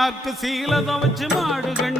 தாயார்க்கு சீலதவச்சு மாடு